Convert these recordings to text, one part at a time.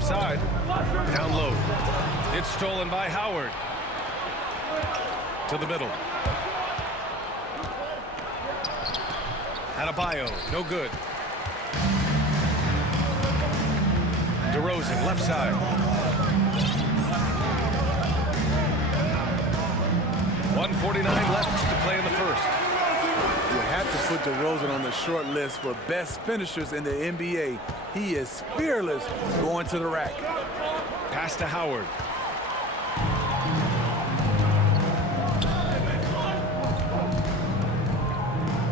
left side. Down low. It's stolen by Howard. To the middle. Adebayo, no good. DeRozan, left side. 1:49 left to play in the first. You have to put DeRozan on the short list for best finishers in the NBA. He is fearless going to the rack. Pass to Howard.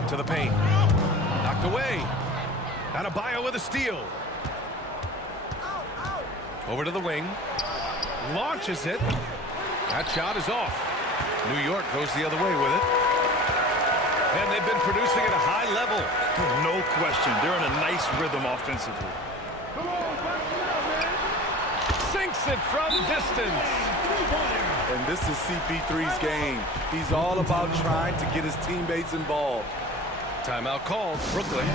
To the paint. Knocked away. Adebayo with a steal. Over to the wing. Launches it. That shot is off. New York goes the other way with it. And they've been producing at a high level. No question. They're in a nice rhythm offensively. Sinks it from distance. And this is CP3's game. He's all about trying to get his teammates involved. Timeout called. Brooklyn.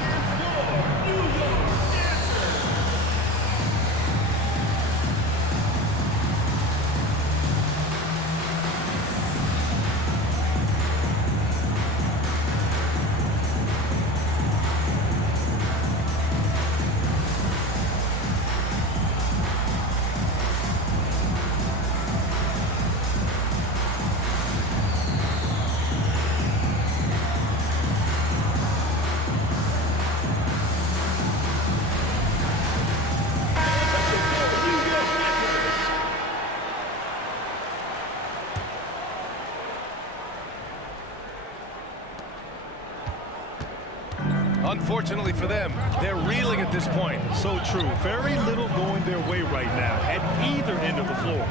Unfortunately for them, they're reeling at this point. So true. Very little going their way right now at either end of the floor.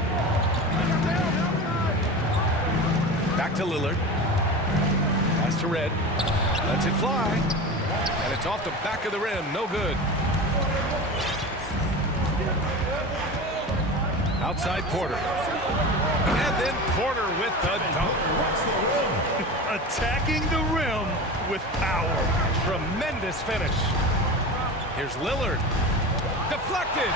Back to Lillard. Pass to Red. Lets it fly. And it's off the back of the rim. No good. Outside Porter. And then Porter with the dunk. Attacking the rim with power. Tremendous finish. Here's Lillard. Deflected.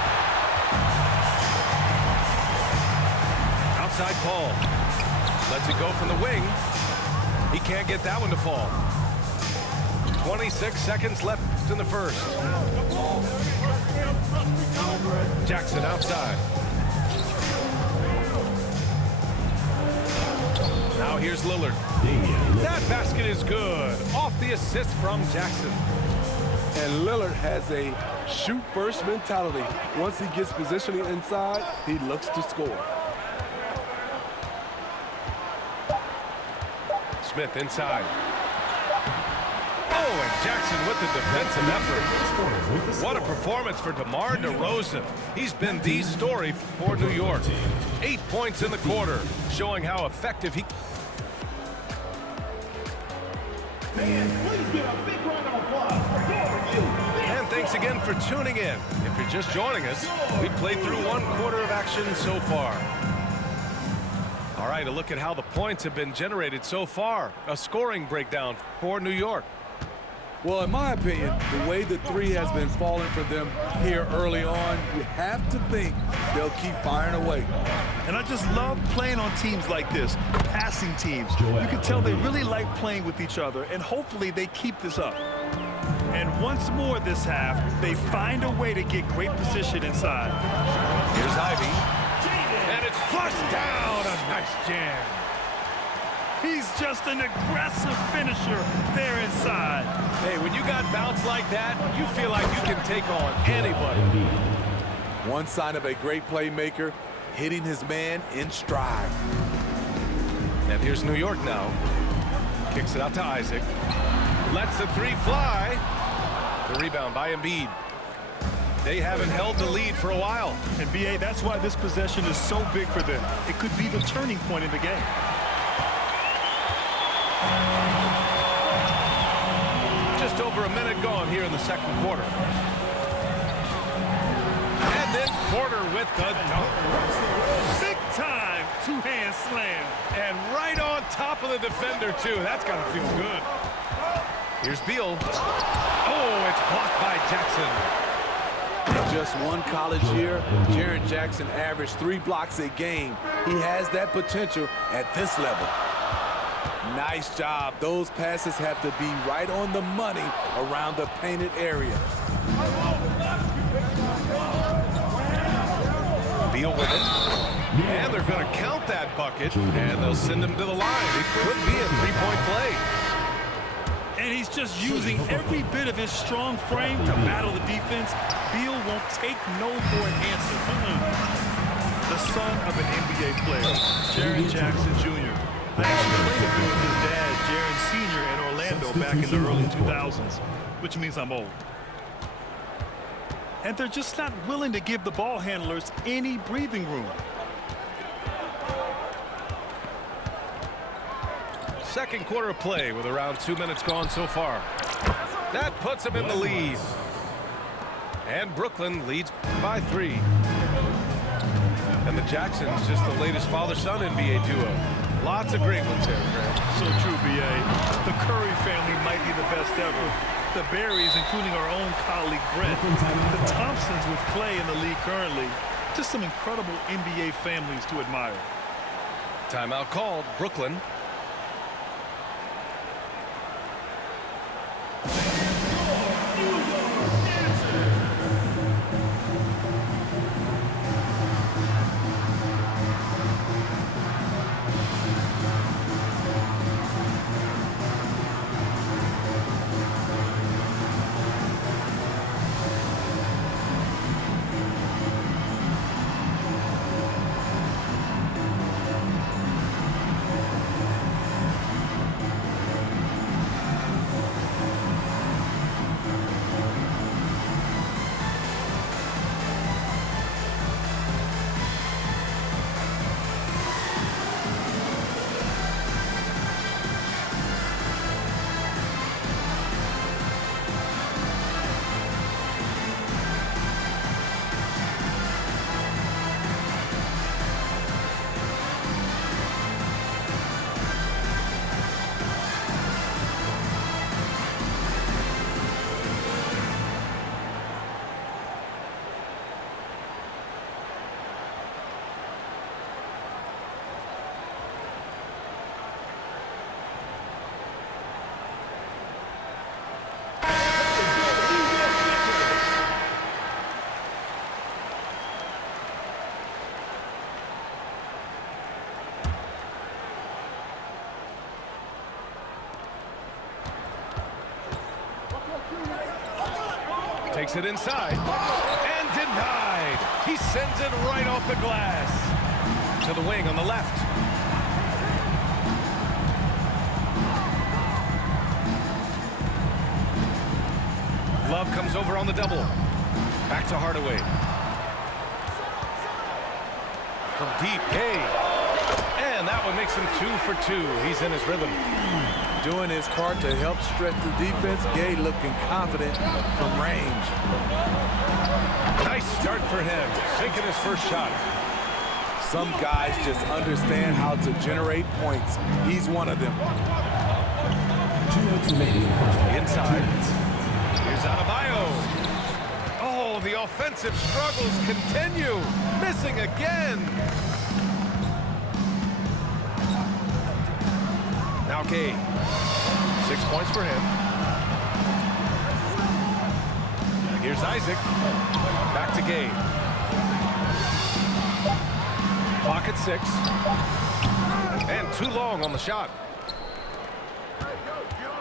Outside Paul. Lets it go from the wing. He can't get that one to fall. 26 seconds left in the first. Jackson outside. Now here's Lillard. That basket is good. Off the assist from Jackson. And Lillard has a shoot-first mentality. Once he gets positioning inside, he looks to score. Smith inside. Oh, and Jackson with the defensive effort. What a performance for DeMar DeRozan. He's been the story for New York. 8 points in the quarter, showing how effective he... And thanks again for tuning in. If you're just joining us, we played through 1 quarter of action so far. All right, a look at how the points have been generated so far. A scoring breakdown for New York. Well, in my opinion, the way the three has been falling for them here early on, you have to think they'll keep firing away. And I just love playing on teams like this, passing teams. You can tell they really like playing with each other, and hopefully they keep this up. And once more this half, they find a way to get great position inside. Here's Ivy. And it's flushed down. A nice jam. He's just an aggressive finisher there inside. Hey, when you got bounce like that, you feel like you can take on anybody. One sign of a great playmaker, hitting his man in stride. And here's New York now. Kicks it out to Isaac. Lets the three fly. The rebound by Embiid. They haven't held the lead for a while. And B.A., that's why this possession is so big for them. It could be the turning point in the game. Just over a minute gone here in the second quarter. And then Porter with the dunk. Big time two-hand slam. And right on top of the defender, too. That's got to feel good. Here's Beal. Oh, it's blocked by Jackson. In just one college year, Jaren Jackson averaged 3 blocks a game. He has that potential at this level. Nice job. Those passes have to be right on the money around the painted area. Beal with it. And they're going to count that bucket, and they'll send him to the line. It could be a three-point play. And he's just using every bit of his strong frame to battle the defense. Beal won't take no for an answer. The son of an NBA player, Jaren Jackson Jr. I actually played a bit with his dad, Jaren Sr. in Orlando back in the early 2000s, which means I'm old. And they're just not willing to give the ball handlers any breathing room. Second quarter of play with around 2 minutes gone so far. That puts them in the lead. And Brooklyn leads by 3. And the Jacksons just the latest father-son NBA duo. Lots of great ones there, Greg. So true, B.A. The Curry family might be the best ever. The Berries, including our own colleague Brent. The Thompsons with Clay in the league currently. Just some incredible NBA families to admire. Timeout called, Brooklyn. Takes it inside and denied. He sends it right off the glass to the wing on the left. Love comes over on the double. Back to Hardaway. From deep, Gay. And that one makes him 2 for 2. He's in his rhythm. Doing his part to help stretch the defense. Gay looking confident from range. Nice start for him, sinking his first shot. Some guys just understand how to generate points. He's one of them. Inside. Here's Adebayo. Oh, the offensive struggles continue. Missing again. Now Gay. 6 points for him. Here's Isaac. Back to Gay. Clock at 6. And too long on the shot.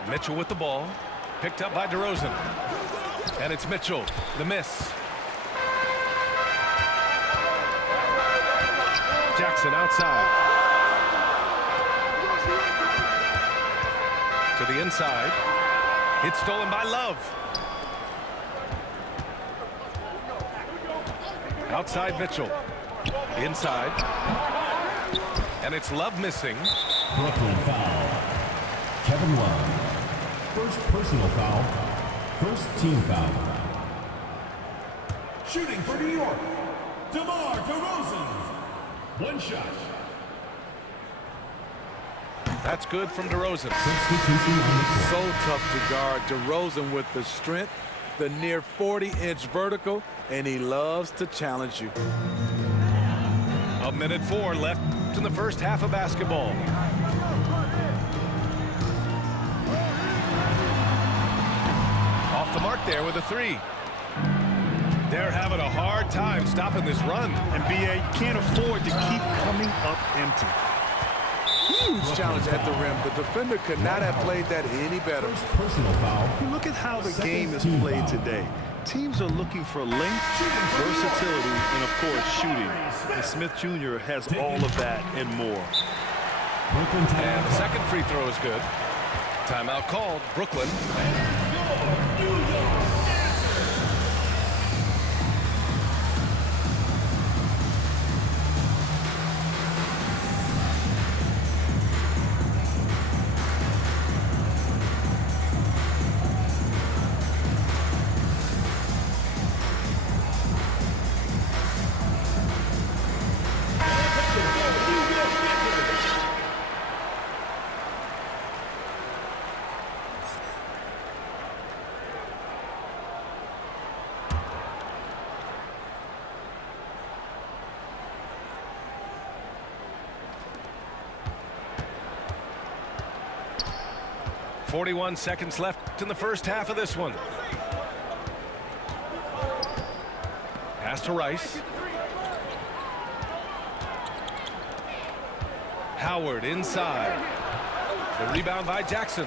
Mitchell with the ball. Picked up by DeRozan. And it's Mitchell. The miss. Jackson outside. To the inside. It's stolen by Love. Outside Mitchell. Inside. And it's Love missing. Brooklyn foul. Kevin Love. First personal foul. First team foul. Shooting for New York. DeMar DeRozan. One shot. That's good from DeRozan. So tough to guard. DeRozan with the strength the near 40-inch vertical, and he loves to challenge you. A minute 4 left in the first half of basketball. Off the mark there with a 3. They're having a hard time stopping this run. And B.A., you can't afford to keep coming up empty. Huge challenge at the rim. The defender could not have played that any better. Personal foul. Look at how the game is played today. Teams are looking for length, versatility, and of course shooting. And Smith Jr. has all of that and more. And the second free throw is good. Timeout called, Brooklyn. .41 seconds left in the first half of this one. Pass to Rice. Howard inside. The rebound by Jackson.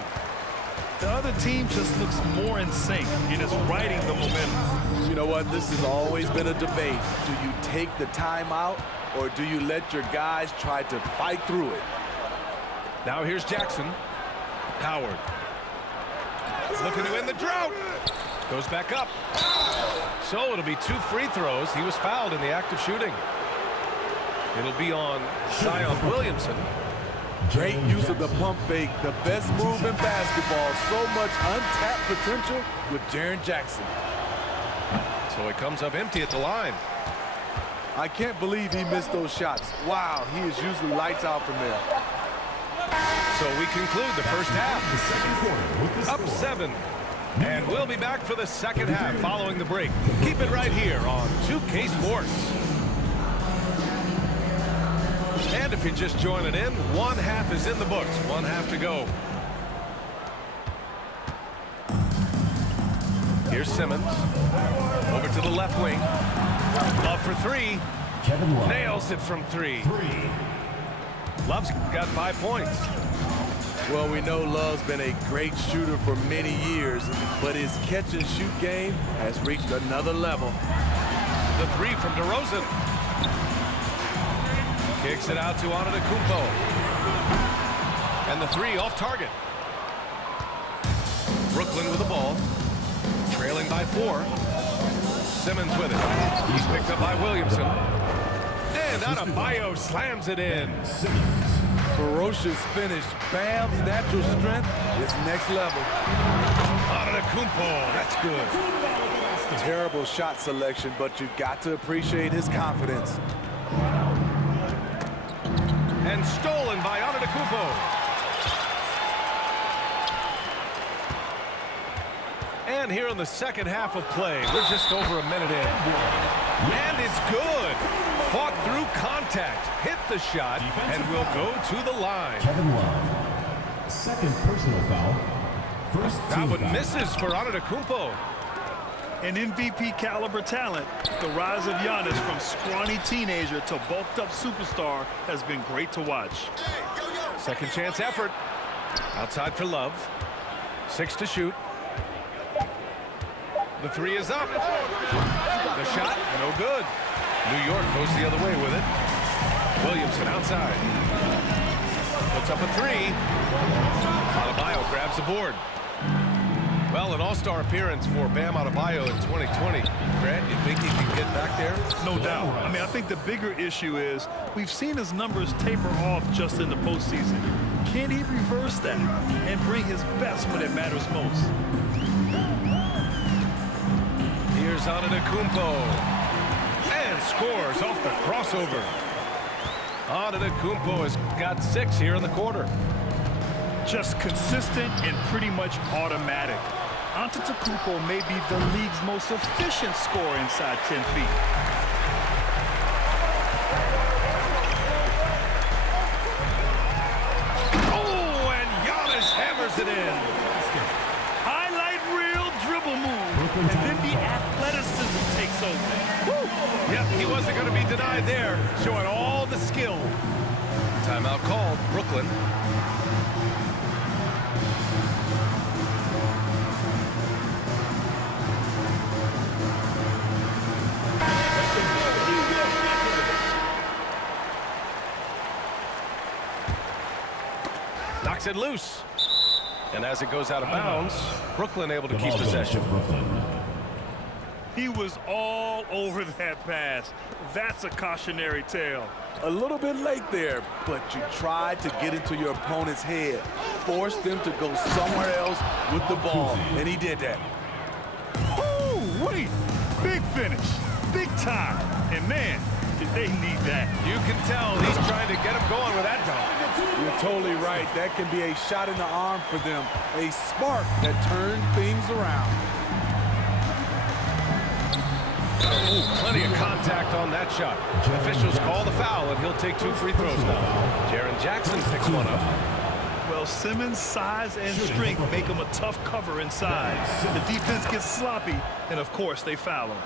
The other team just looks more in sync and is riding the momentum. You know what? This has always been a debate. Do you take the timeout or do you let your guys try to fight through it? Now here's Jackson. Howard. Looking to end the drought. Goes back up. So it'll be 2 free throws. He was fouled in the act of shooting. It'll be on Zion Williamson. Great use of the pump fake. The best move in basketball. So much untapped potential with Jaren Jackson. So he comes up empty at the line. I can't believe he missed those shots. Wow, he is usually lights out from there. So we conclude the first half. The second quarter with the Up score. 7. And we'll be back for the second half following the break. Keep it right here on 2K Sports. And if you're just joining in, one half is in the books. One half to go. Here's Simmons. Over to the left wing. Love for 3. Kevin Love. Nails it from 3. Love's got 5 points. Well, we know Love's been a great shooter for many years, but his catch-and-shoot game has reached another level. The 3 from DeRozan. Kicks it out to Antetokounmpo. And the 3 off target. Brooklyn with the ball. Trailing by 4. Simmons with it. He's picked up by Williamson. And Adebayo slams it in. Ferocious finish. Bam's natural strength is next level. Antetokounmpo, that's good. Terrible shot selection, but you've got to appreciate his confidence. And stolen by Antetokounmpo. And here in the second half of play, we're just over a minute in. And it's good. Fought through contact, hit the shot, and will go to the line. Kevin Love. Second personal foul. First That team one foul. misses for Antetokounmpo. An MVP caliber talent, the rise of Giannis from scrawny teenager to bulked up superstar has been great to watch. Second chance effort. Outside for Love. 6 to shoot. The 3 is up. The shot, no good. New York goes the other way with it. Williamson outside. Puts up a 3. Adebayo grabs the board. Well, an all-star appearance for Bam Adebayo in 2020. Grant, you think he can get back there? No doubt. I mean, I think the bigger issue is we've seen his numbers taper off just in the postseason. Can he reverse that and bring his best when it matters most? Here's Antetokounmpo. And scores off the crossover. Antetokounmpo has got 6 here in the quarter. Just consistent and pretty much automatic. Antetokounmpo may be the league's most efficient scorer inside 10 feet. Oh, and Giannis hammers it in. Highlight reel dribble move, and then the athleticism takes over. Woo. Yep, he wasn't going to be denied there, showing all the skill. Timeout called, Brooklyn. Knocks it loose. And as it goes out of bounds, Brooklyn able to keep possession. He was all over that pass. That's a cautionary tale. A little bit late there, but you tried to get into your opponent's head. Force them to go somewhere else with the ball, and he did that. Oh, wait. Big finish. Big time. And, man, did they need that. You can tell he's trying to get him going with that dunk. You're totally right. That can be a shot in the arm for them. A spark that turned things around. Oh, plenty of contact on that shot. Officials call the foul, and he'll take 2 free throws now. Jaren Jackson picks one up. Well, Simmons' size and strength make him a tough cover inside. The defense gets sloppy, and, of course, they foul him.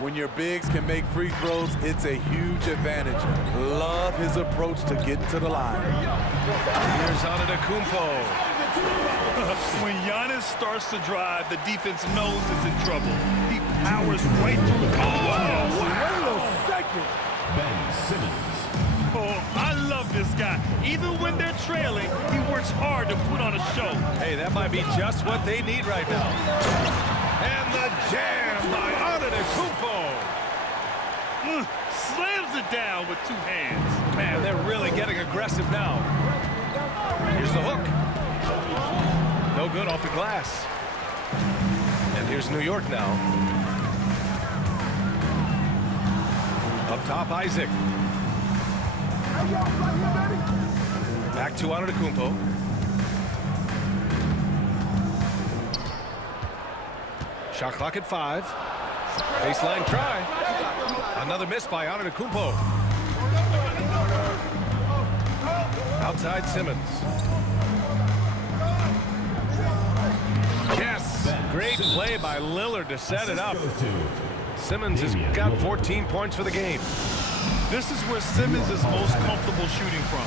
When your bigs can make free throws, it's a huge advantage. Love his approach to getting to the line. Here's Antetokounmpo. When Giannis starts to drive, the defense knows it's in trouble. He powers right through. Oh, Wait a second. Ben Simmons. Oh, I love this guy. Even when they're trailing, he works hard to put on a show. Hey, that might be just what they need right now. And the jam by Antetokounmpo. Slams it down with 2 hands. Man, they're really getting aggressive now. Here's the hook. No good off the glass. And here's New York now. Up top, Isaac. Back to Antetokounmpo. Shot clock at 5. Baseline try. Another miss by Antetokounmpo. Outside Simmons. Yes, great play by Lillard to set it up. Simmons has got 14 points for the game. This is where Simmons is most comfortable shooting from.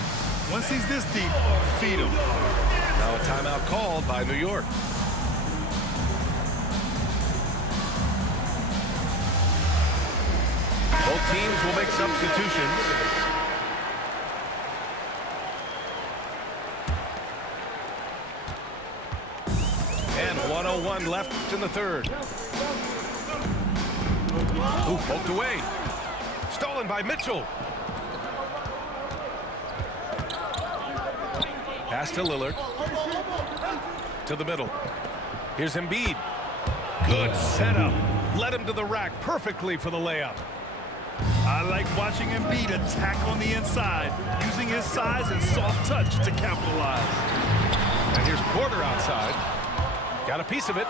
Once he's this deep, feed him. Now a timeout called by New York. Both teams will make substitutions. And 1:01 left in the third. Ooh, poked away. Stolen by Mitchell. Pass to Lillard. To the middle. Here's Embiid. Good setup. Led him to the rack perfectly for the layup. I like watching Embiid attack on the inside, using his size and soft touch to capitalize. And here's Porter outside. Got a piece of it.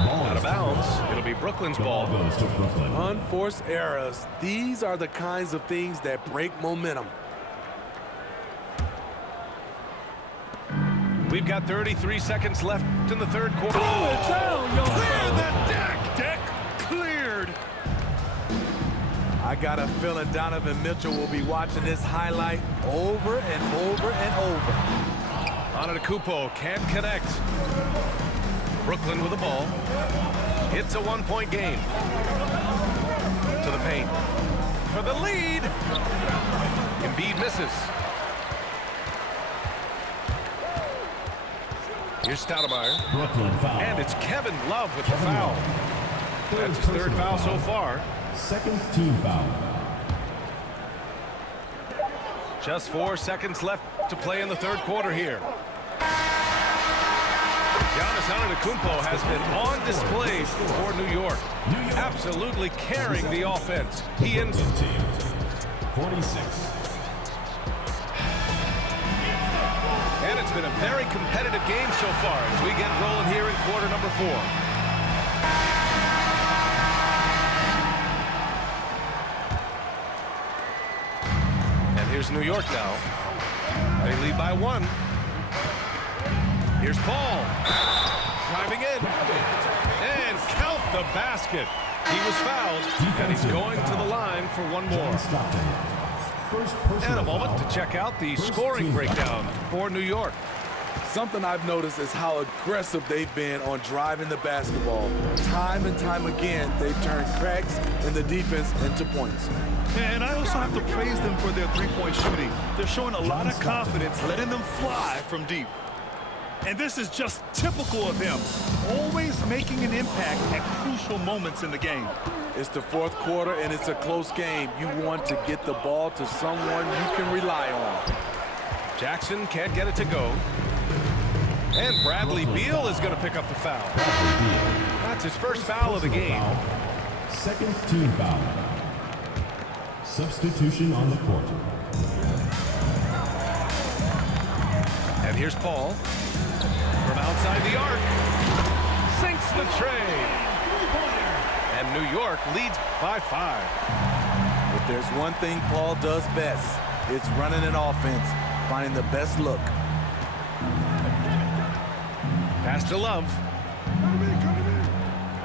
Out of bounds. It'll be Brooklyn's ball. Goes to Brooklyn. Unforced errors. These are the kinds of things that break momentum. We've got 33 seconds left in the third quarter. Clear the deck! Deck cleared! I got a feeling Donovan Mitchell will be watching this highlight over and over and over. Antetokounmpo can't connect. Brooklyn with the ball. It's a 1-point game. To the paint. For the lead. Embiid misses. Here's Stoudemire. Brooklyn foul. And it's Kevin Love with the foul. That's his third foul so far. Second team foul. Just 4 seconds left to play in the third quarter here. Giannis Antetokounmpo has been on display for New York. Absolutely carrying the offense. He ends Team 46. And it's been a very competitive game so far as we get rolling here in quarter number 4. And here's New York now. They lead by 1. Here's Paul. Driving in. And count the basket. He was fouled, and he's going to the line for one more. And a moment to check out the scoring breakdown for New York. Something I've noticed is how aggressive they've been on driving the basketball. Time and time again, they've turned cracks in the defense into points. And I also have to praise them for their three-point shooting. They're showing a lot of confidence, letting them fly from deep. And this is just typical of him, always making an impact at crucial moments in the game. It's the 4th quarter, and it's a close game. You want to get the ball to someone you can rely on. Jackson can't get it to go. And Bradley Beal is going to pick up the foul. That's his first foul of the game. Second team foul. Substitution on the court. And here's Paul. From outside the arc. Sinks the tray. And New York leads by 5. If there's one thing Paul does best, it's running an offense, finding the best look. Pass to Love.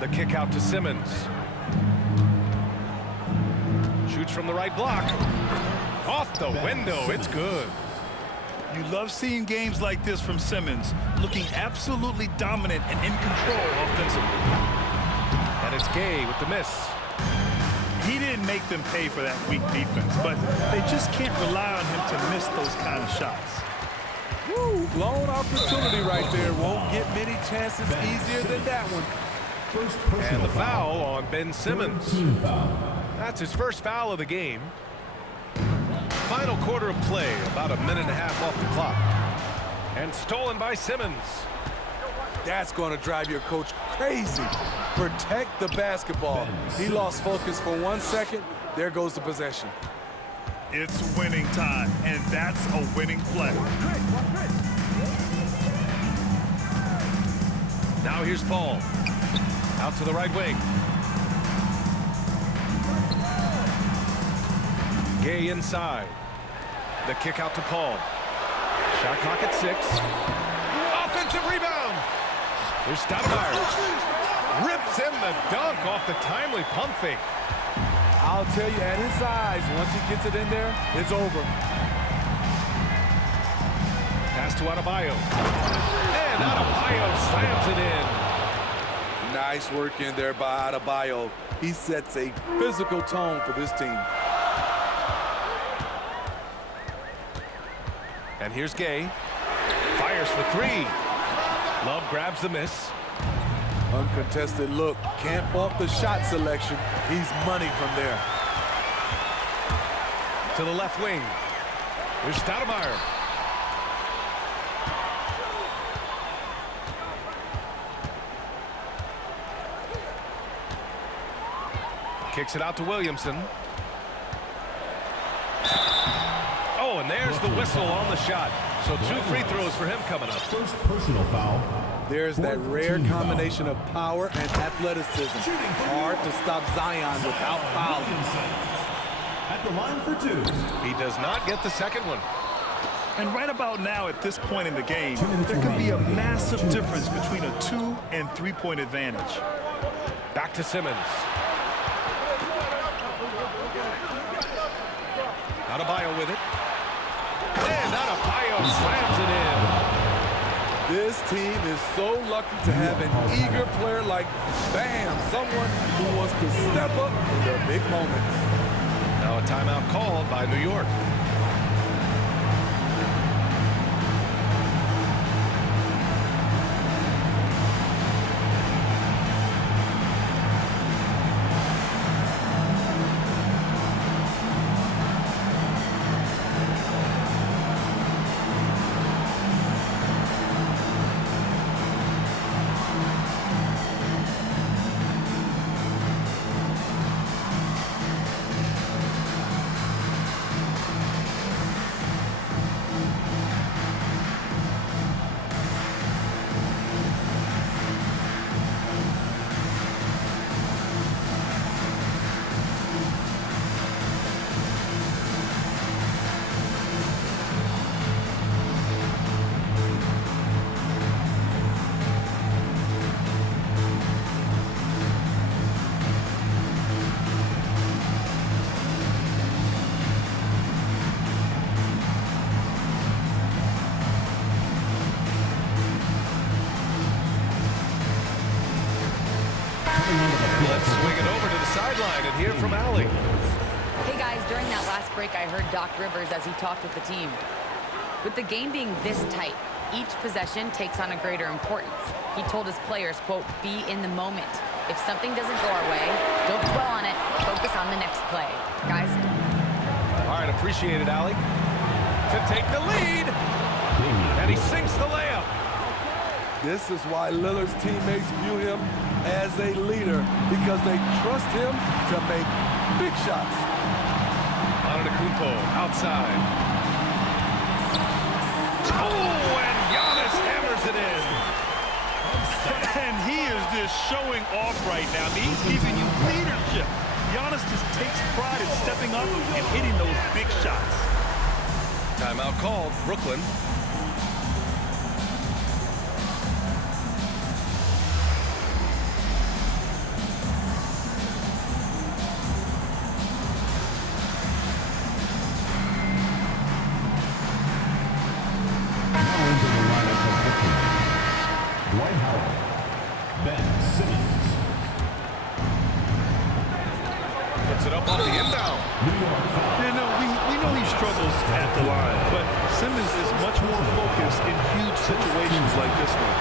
The kick out to Simmons. Shoots from the right block. Off the window. It's good. You love seeing games like this from Simmons, looking absolutely dominant and in control offensively. And it's Gay with the miss. He didn't make them pay for that weak defense, but they just can't rely on him to miss those kind of shots. Woo, blown opportunity right there. Won't get many chances easier than that one. And the foul on Ben Simmons. That's his first foul of the game. Final quarter of play, about a minute and a half off the clock. And stolen by Simmons. That's going to drive your coach crazy. Protect the basketball. He lost focus for 1 second. There goes the possession. It's winning time, and that's a winning play. Now here's Paul. Out to the right wing. Gay inside. The kick out to Paul. Shot clock at 6. Offensive rebound. Here's Stoudemire. Rips in the dunk off the timely pump fake. I'll tell you, at his size, once he gets it in there, it's over. Pass to Adebayo. And Adebayo slams it in. Nice work in there by Adebayo. He sets a physical tone for this team. And here's Gay. Fires for 3. Love grabs the miss. Uncontested look. Can't fault the shot selection. He's money from there. To the left wing. Here's Stoudemire. Kicks it out to Williamson. Oh, and there's the whistle on the shot. So 2 free throws for him coming up. First personal foul. There's that rare combination of power and athleticism. Hard to stop Zion without fouling. At the line for 2. He does not get the second one. And right about now, at this point in the game, there could be a massive difference between a 2- and 3-point advantage. Back to Simmons. Adebayo with it. And Adebayo slams it in. This team is so lucky to have an eager player like Bam, someone who wants to step up in the big moments. Now a timeout called by New York. Let's swing it over to the sideline and hear from Allie. Hey guys, during that last break, I heard Doc Rivers as he talked with the team. With the game being this tight, each possession takes on a greater importance. He told his players, quote, be in the moment. If something doesn't go our way, don't dwell on it. Focus on the next play. Guys? All right, appreciate it, Allie. To take the lead. And he sinks the layup. This is why Lillard's teammates view him as a leader, because they trust him to make big shots. Antetokounmpo outside. Oh, and Giannis hammers it in. And he is just showing off right now. I mean, he's giving you leadership. Giannis just takes pride in stepping up and hitting those big shots. Timeout called, Brooklyn. Puts it up off the inbound. You know, we know he struggles at the line, but Simmons is much more focused in huge situations like this one.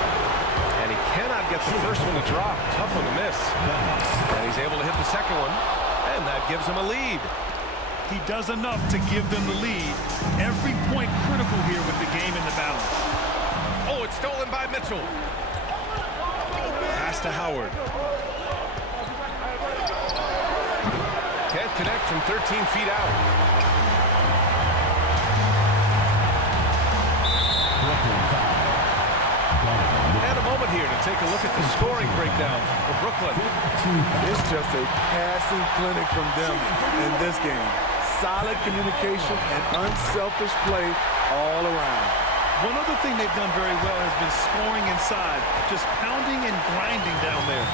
And he cannot get the first one to drop. Tough one to miss. And he's able to hit the second one, and that gives him a lead. He does enough to give them the lead. Every point critical here with the game in the balance. Oh, it's stolen by Mitchell. Pass to Howard. Can't connect from 13 feet out. And a moment here to take a look at the scoring breakdown for Brooklyn. It's just a passing clinic from them in this game. Solid communication and unselfish play all around. One other thing they've done very well has been scoring inside, just pounding and grinding down there.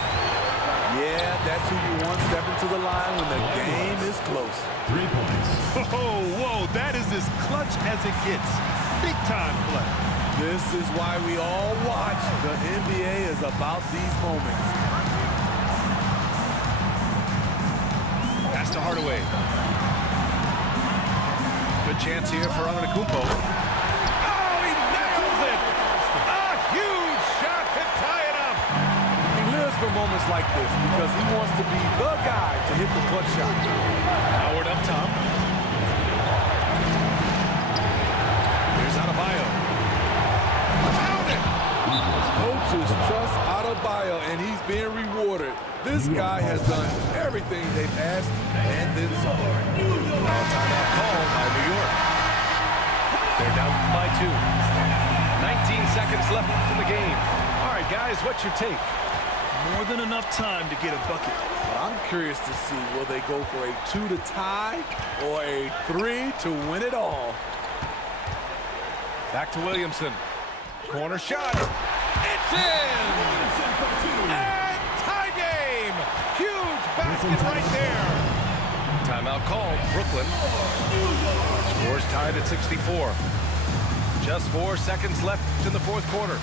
Yeah, that's who you want stepping to the line when the game is close. 3 points. Oh, whoa, that is as clutch as it gets. Big time play. This is why we all watch. The NBA is about these moments. Pass to Hardaway. Good chance here for Antetokounmpo. Oh, he nails it! A huge shot to tie it up. He lives for moments like this because he wants to be the guy to hit the clutch shot. Howard up top. Here's Adebayo. Found it! Coaches trust Adebayo, and he's being rewarded. This guy has done everything they've asked and then some. Now timeout called by New York. They're down by 2. 19 seconds left in the game. All right, guys, what's your take? More than enough time to get a bucket. But I'm curious to see, will they go for a 2 to tie or a 3 to win it all? Back to Williamson. Corner shot. It's in! And tie game! Huge basket right there. Timeout called. Brooklyn. Scores tied at 64. Just 4 seconds left in the fourth quarter.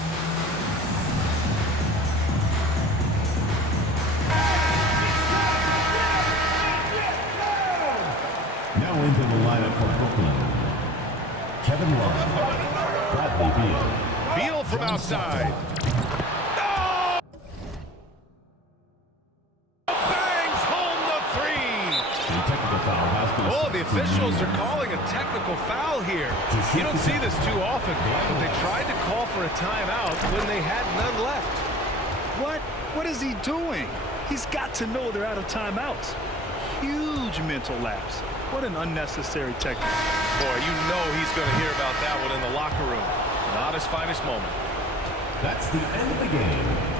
Now into the lineup for Brooklyn. Kevin Love, Bradley Beal. Beal from outside. Oh! Bangs home the 3. A technical foul has been Oh, the officials are calling a technical foul here. You don't see this too often, but they tried to call for a timeout when they had none left. What? What is he doing? He's got to know they're out of timeouts. Huge mental lapse. What an unnecessary technique. Boy, you know he's going to hear about that one in the locker room. Not his finest moment. That's the end of the game.